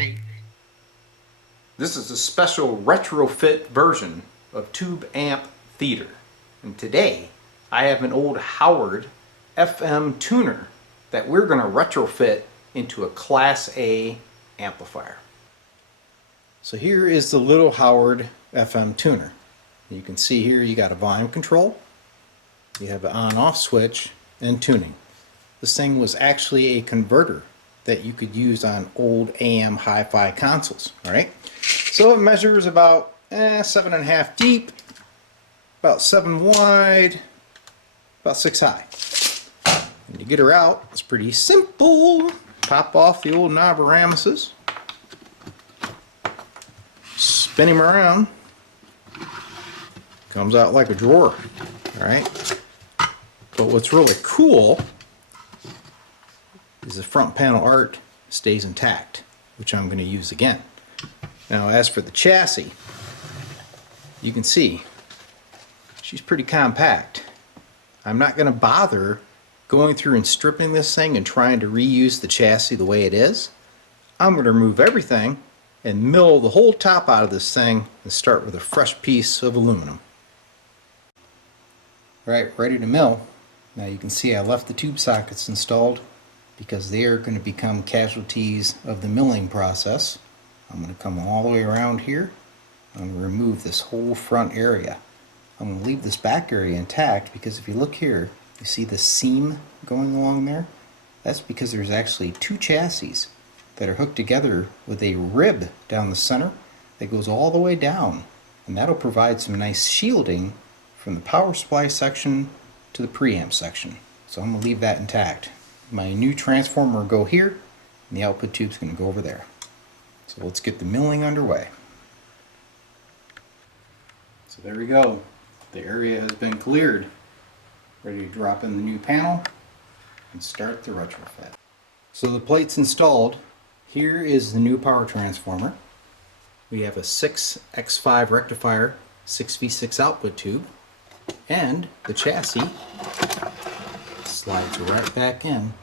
activate. This is a special retrofit version of Tube Amp Theater. And today I have an old Howard FM tuner that we're going to retrofit into a Class A amplifier. So here is the little Howard FM tuner. You can see here you got a volume control, you have an on-off switch, and tuning. This thing was actually a converter that you could use on old AM hi-fi consoles. Alright, so it measures about 7.5 deep, about 7 wide, about 6 high. And to get her out, it's pretty simple. Pop off the old knob Ramesses, spin him around, comes out like a drawer. Alright, but what's really cool is the front panel art stays intact, which I'm going to use again. Now as for the chassis, you can see she's pretty compact. I'm not going to bother going through and stripping this thing and trying to reuse the chassis the way it is. I'm going to remove everything and mill the whole top out of this thing and start with a fresh piece of aluminum. Alright, ready to mill. Now you can see I left the tube sockets installed because they are going to become casualties of the milling process. I'm going to come all the way around here. I'm going to remove this whole front area. I'm going to leave this back area intact because if you look here, you see the seam going along there? That's because there's actually two chassis that are hooked together with a rib down the center that goes all the way down. And that'll provide some nice shielding from the power supply section to the preamp section. So I'm going to leave that intact. My new transformer will go here, and the output tube is going to go over there. So let's get the milling underway. So there we go. The area has been cleared. Ready to drop in the new panel and start the retrofit. So the plate's installed. Here is the new power transformer. We have a 6x5 rectifier 6v6 output tube, and the chassis slides right back in.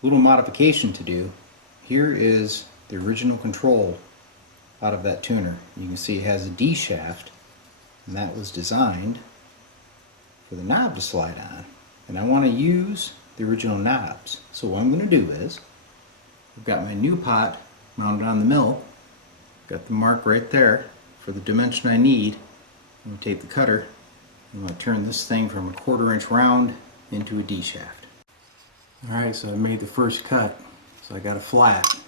Little modification to do. Here is the original control out of that tuner. You can see it has a D shaft, and that was designed for the knob to slide on. And I want to use the original knobs. So what I'm going to do is, I've got my new pot mounted on the mill, got the mark right there for the dimension I need. I'm going to take the cutter, I'm going to turn this thing from a 1/4 inch round into a D shaft. Alright, so I made the first cut, so I got a flat.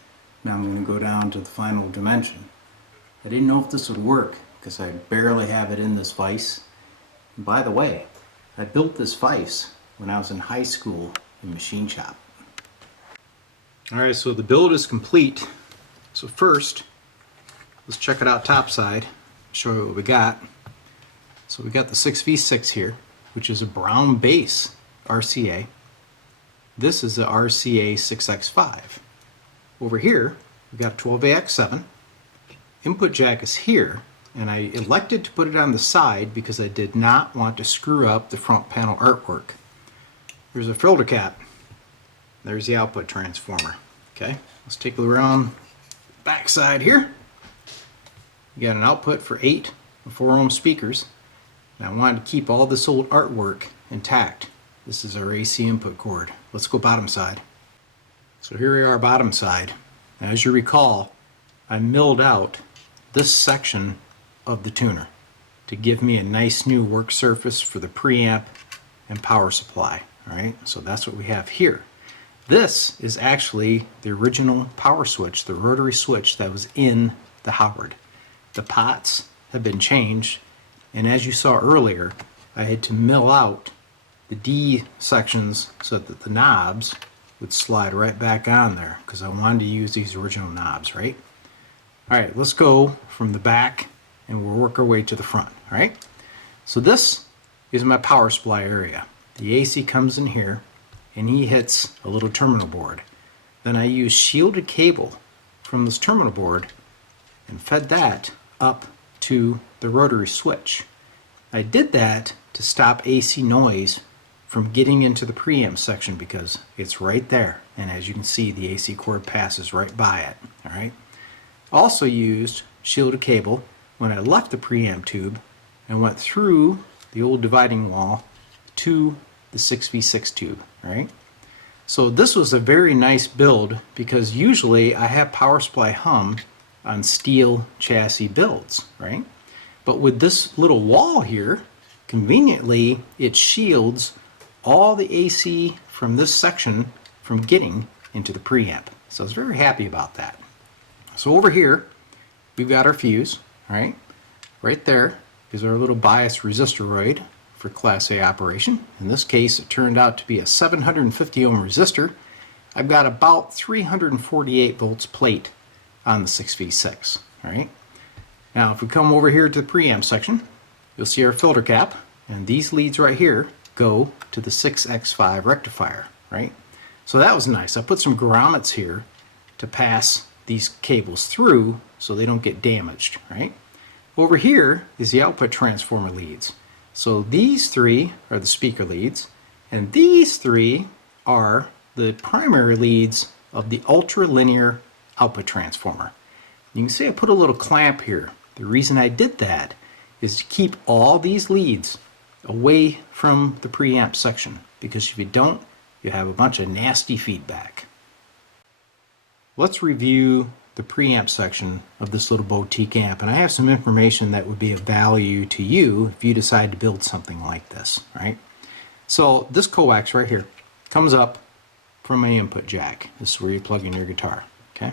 Now I'm going to go down to the final dimension. I didn't know if this would work because I barely have it in this vise. And by the way, I built this vise when I was in high school in machine shop. Alright, so the build is complete. So first, let's check it out topside, show you what we got. So we got the 6v6 here, which is a brown base RCA. This is the RCA 6x5. Over here, we've got a 12AX7. Input jack is here, and I elected to put it on the side because I did not want to screw up the front panel artwork. There's a filter cap. There's the output transformer. Okay, let's take a look around the back side here. You got an output for 8 4-ohm speakers. Now I wanted to keep all this old artwork intact. This is our AC input cord. Let's go bottom side. So here we are bottom side. Now, as you recall, I milled out this section of the tuner to give me a nice new work surface for the preamp and power supply. Alright, so that's what we have here. This is actually the original power switch, the rotary switch that was in the Howard. The pots have been changed, and as you saw earlier, I had to mill out the D sections so that the knobs would slide right back on there because I wanted to use these original knobs, right? Alright, let's go from the back and we'll work our way to the front, alright? So this is my power supply area. The AC comes in here and he hits a little terminal board. Then I use shielded cable from this terminal board and fed that up to the rotary switch. I did that to stop AC noise from getting into the preamp section because it's right there, and as you can see the AC cord passes right by it. Alright, Also used shielded cable when I left the preamp tube and went through the old dividing wall to the 6v6 tube, right? So this was a very nice build because usually I have power supply hum on steel chassis builds, right? But with this little wall here, conveniently it shields all the AC from this section from getting into the preamp. So I was very happy about that. So over here, we've got our fuse, right? Right there is our little bias resistoroid for Class A operation. In this case, it turned out to be a 750 ohm resistor. I've got about 348 volts plate on the 6v6, all right? Now, if we come over here to the preamp section, you'll see our filter cap, and these leads right here go to the 6x5 rectifier, right? So that was nice. I put some grommets here to pass these cables through so they don't get damaged, right? Over here is the output transformer leads. So these three are the speaker leads, and these three are the primary leads of the ultra-linear output transformer. You can see I put a little clamp here. The reason I did that is to keep all these leads away from the preamp section, because if you don't, you have a bunch of nasty feedback. Let's review the preamp section of this little boutique amp, and I have some information that would be of value to you if you decide to build something like this, right? So this coax right here comes up from my input jack. This is where you plug in your guitar, okay?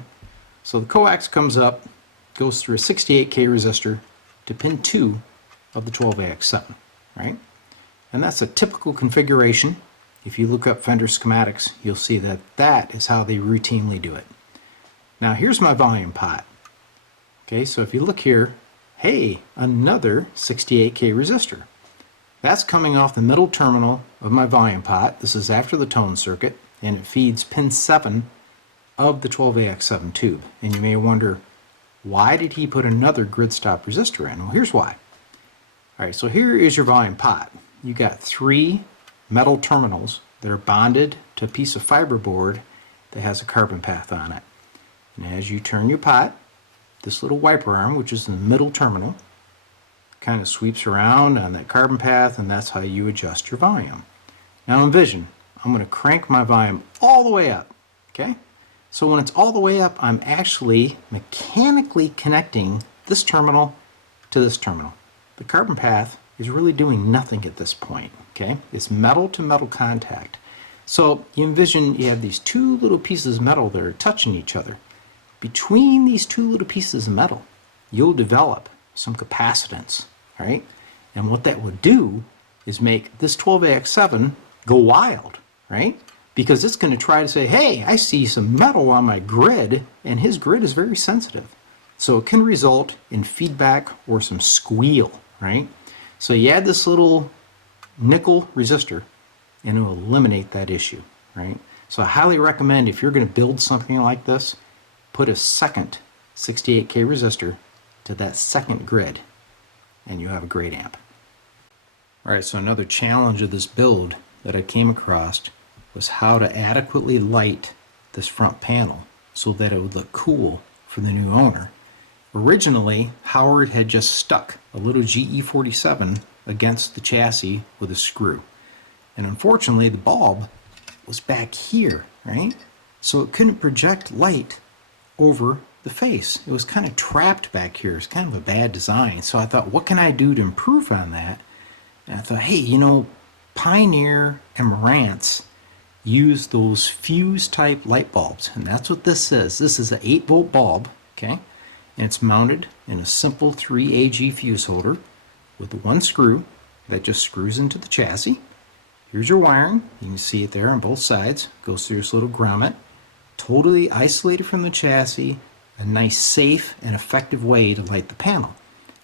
So the coax comes up, goes through a 68K resistor to pin 2 of the 12AX7, right? And that's a typical configuration. If you look up Fender schematics, you'll see that that is how they routinely do it. Now here's my volume pot. Okay, so if you look here, hey, another 68K resistor. That's coming off the middle terminal of my volume pot. This is after the tone circuit, and it feeds pin 7 of the 12AX7 tube. And you may wonder, why did he put another grid stop resistor in? Well, here's why. All right, so here is your volume pot. You got 3 metal terminals that are bonded to a piece of fiberboard that has a carbon path on it. And as you turn your pot, this little wiper arm, which is in the middle terminal, kind of sweeps around on that carbon path, and that's how you adjust your volume. Now envision, I'm going to crank my volume all the way up, okay? So when it's all the way up, I'm actually mechanically connecting this terminal to this terminal. The carbon path is really doing nothing at this point, okay? It's metal to metal contact. So you envision you have these 2 little pieces of metal that are touching each other. Between these 2 little pieces of metal, you'll develop some capacitance, right? And what that would do is make this 12AX7 go wild, right? Because it's going to try to say, hey, I see some metal on my grid, and his grid is very sensitive. So it can result in feedback or some squeal, right? So you add this little nickel resistor, and it will eliminate that issue, right? So I highly recommend, if you're going to build something like this, put a second 68K resistor to that second grid, and you have a great amp. All right, so another challenge of this build that I came across was how to adequately light this front panel so that it would look cool for the new owner. Originally, Howard had just stuck a little GE47 against the chassis with a screw. And unfortunately, the bulb was back here, right? So it couldn't project light over the face. It was kind of trapped back here. It's kind of a bad design. So I thought, what can I do to improve on that? And I thought, hey, you know, Pioneer and Marantz use those fuse type light bulbs, and that's what this is. This is an 8-volt bulb, okay? And it's mounted in a simple 3AG fuse holder with one screw that just screws into the chassis. Here's your wiring. You can see it there on both sides. Goes through this little grommet. Totally isolated from the chassis. A nice, safe, and effective way to light the panel.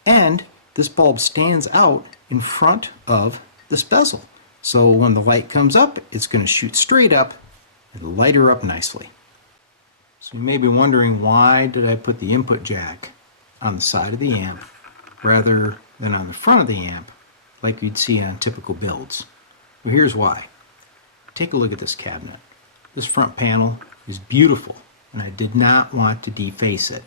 And this bulb stands out in front of this bezel. So when the light comes up, it's going to shoot straight up and light her up nicely. So you may be wondering, why did I put the input jack on the side of the amp rather than on the front of the amp like you'd see on typical builds? Well, here's why. Take a look at this cabinet. This front panel is beautiful, and I did not want to deface it.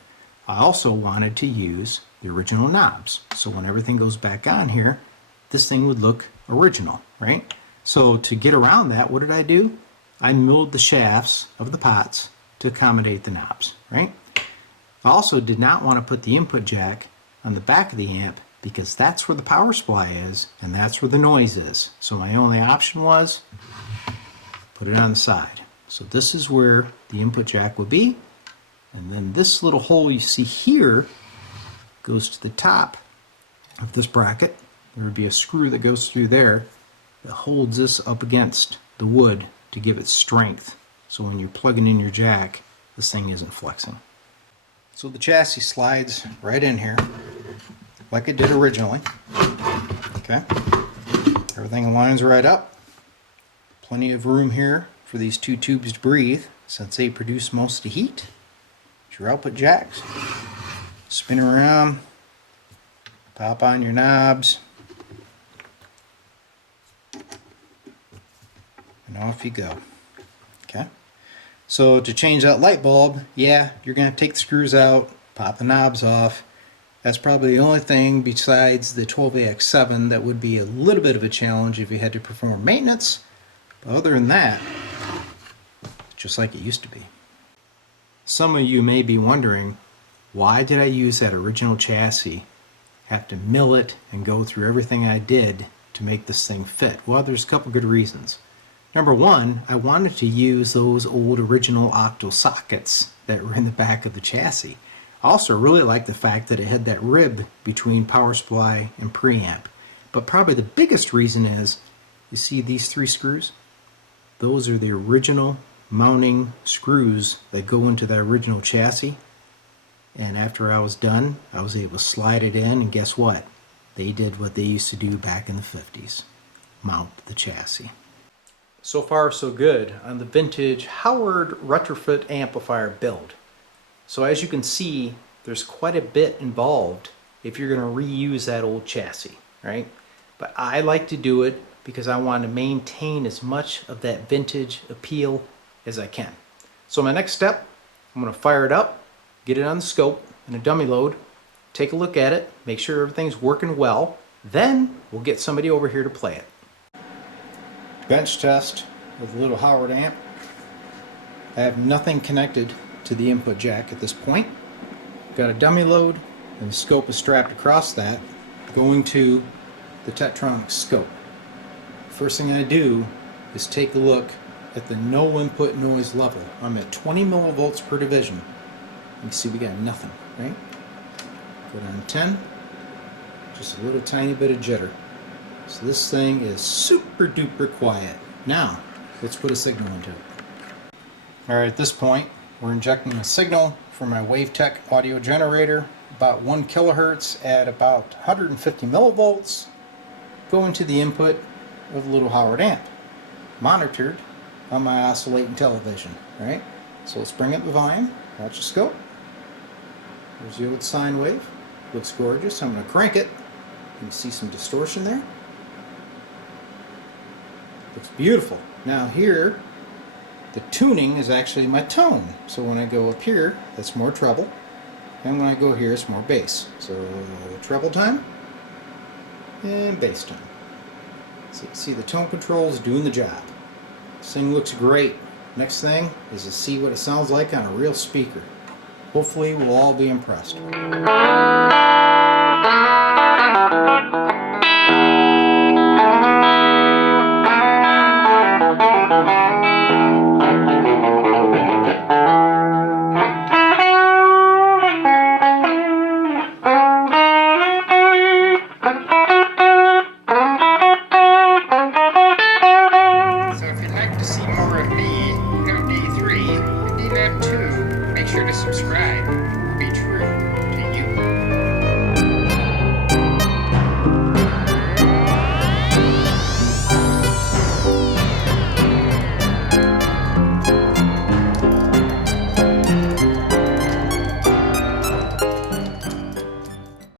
I also wanted to use the original knobs. So when everything goes back on here, this thing would look original, right? So to get around that, what did I do? I milled the shafts of the pots to accommodate the knobs, right? I also did not want to put the input jack on the back of the amp because that's where the power supply is and that's where the noise is. So my only option was put it on the side. So this is where the input jack would be. And then this little hole you see here goes to the top of this bracket. There would be a screw that goes through there that holds this up against the wood to give it strength. So when you're plugging in your jack, this thing isn't flexing. So the chassis slides right in here like it did originally. Okay. Everything lines right up. Plenty of room here for these two tubes to breathe since they produce most of the heat. Your output jacks. Spin around. Pop on your knobs. And off you go. Okay. So to change that light bulb, yeah, you're going to take the screws out, pop the knobs off. That's probably the only thing besides the 12AX7 that would be a little bit of a challenge if you had to perform maintenance. But other than that, it's just like it used to be. Some of you may be wondering, why did I use that original chassis? Have to mill it and go through everything I did to make this thing fit? Well, there's a couple good reasons. Number one, I wanted to use those old original octo sockets that were in the back of the chassis. I also really like the fact that it had that rib between power supply and preamp. But probably the biggest reason is, you see these three screws? Those are the original mounting screws that go into the original chassis. And after I was done, I was able to slide it in, and guess what? They did what they used to do back in the 50s. Mount the chassis. So far so good on the vintage Howard retrofit amplifier build. So as you can see, there's quite a bit involved if you're going to reuse that old chassis, right? But I like to do it because I want to maintain as much of that vintage appeal as I can. So my next step, I'm going to fire it up, get it on the scope in a dummy load, take a look at it, make sure everything's working well, then we'll get somebody over here to play it. Bench test with a little Howard amp. I have nothing connected to the input jack at this point. Got a dummy load and the scope is strapped across that going to the Tektronix scope. First thing I do is take a look at the no input noise level. I'm at 20 millivolts per division. You can see we got nothing, right? Go down to 10, just a little tiny bit of jitter. So this thing is super duper quiet. Now, let's put a signal into it. Alright, at this point, we're injecting a signal from my WaveTech audio generator, about 1 kilohertz at about 150 millivolts, going to the input of the little Howard amp, monitored on my oscillating television, right? So let's bring up the volume, watch the scope. There's the old sine wave, looks gorgeous. I'm going to crank it. You can see some distortion there. Looks beautiful. Now here, the tuning is actually my tone. So when I go up here, that's more treble. And when I go here, it's more bass. So treble time and bass time. So you can see the tone control is doing the job. This thing looks great. Next thing is to see what it sounds like on a real speaker. Hopefully we'll all be impressed.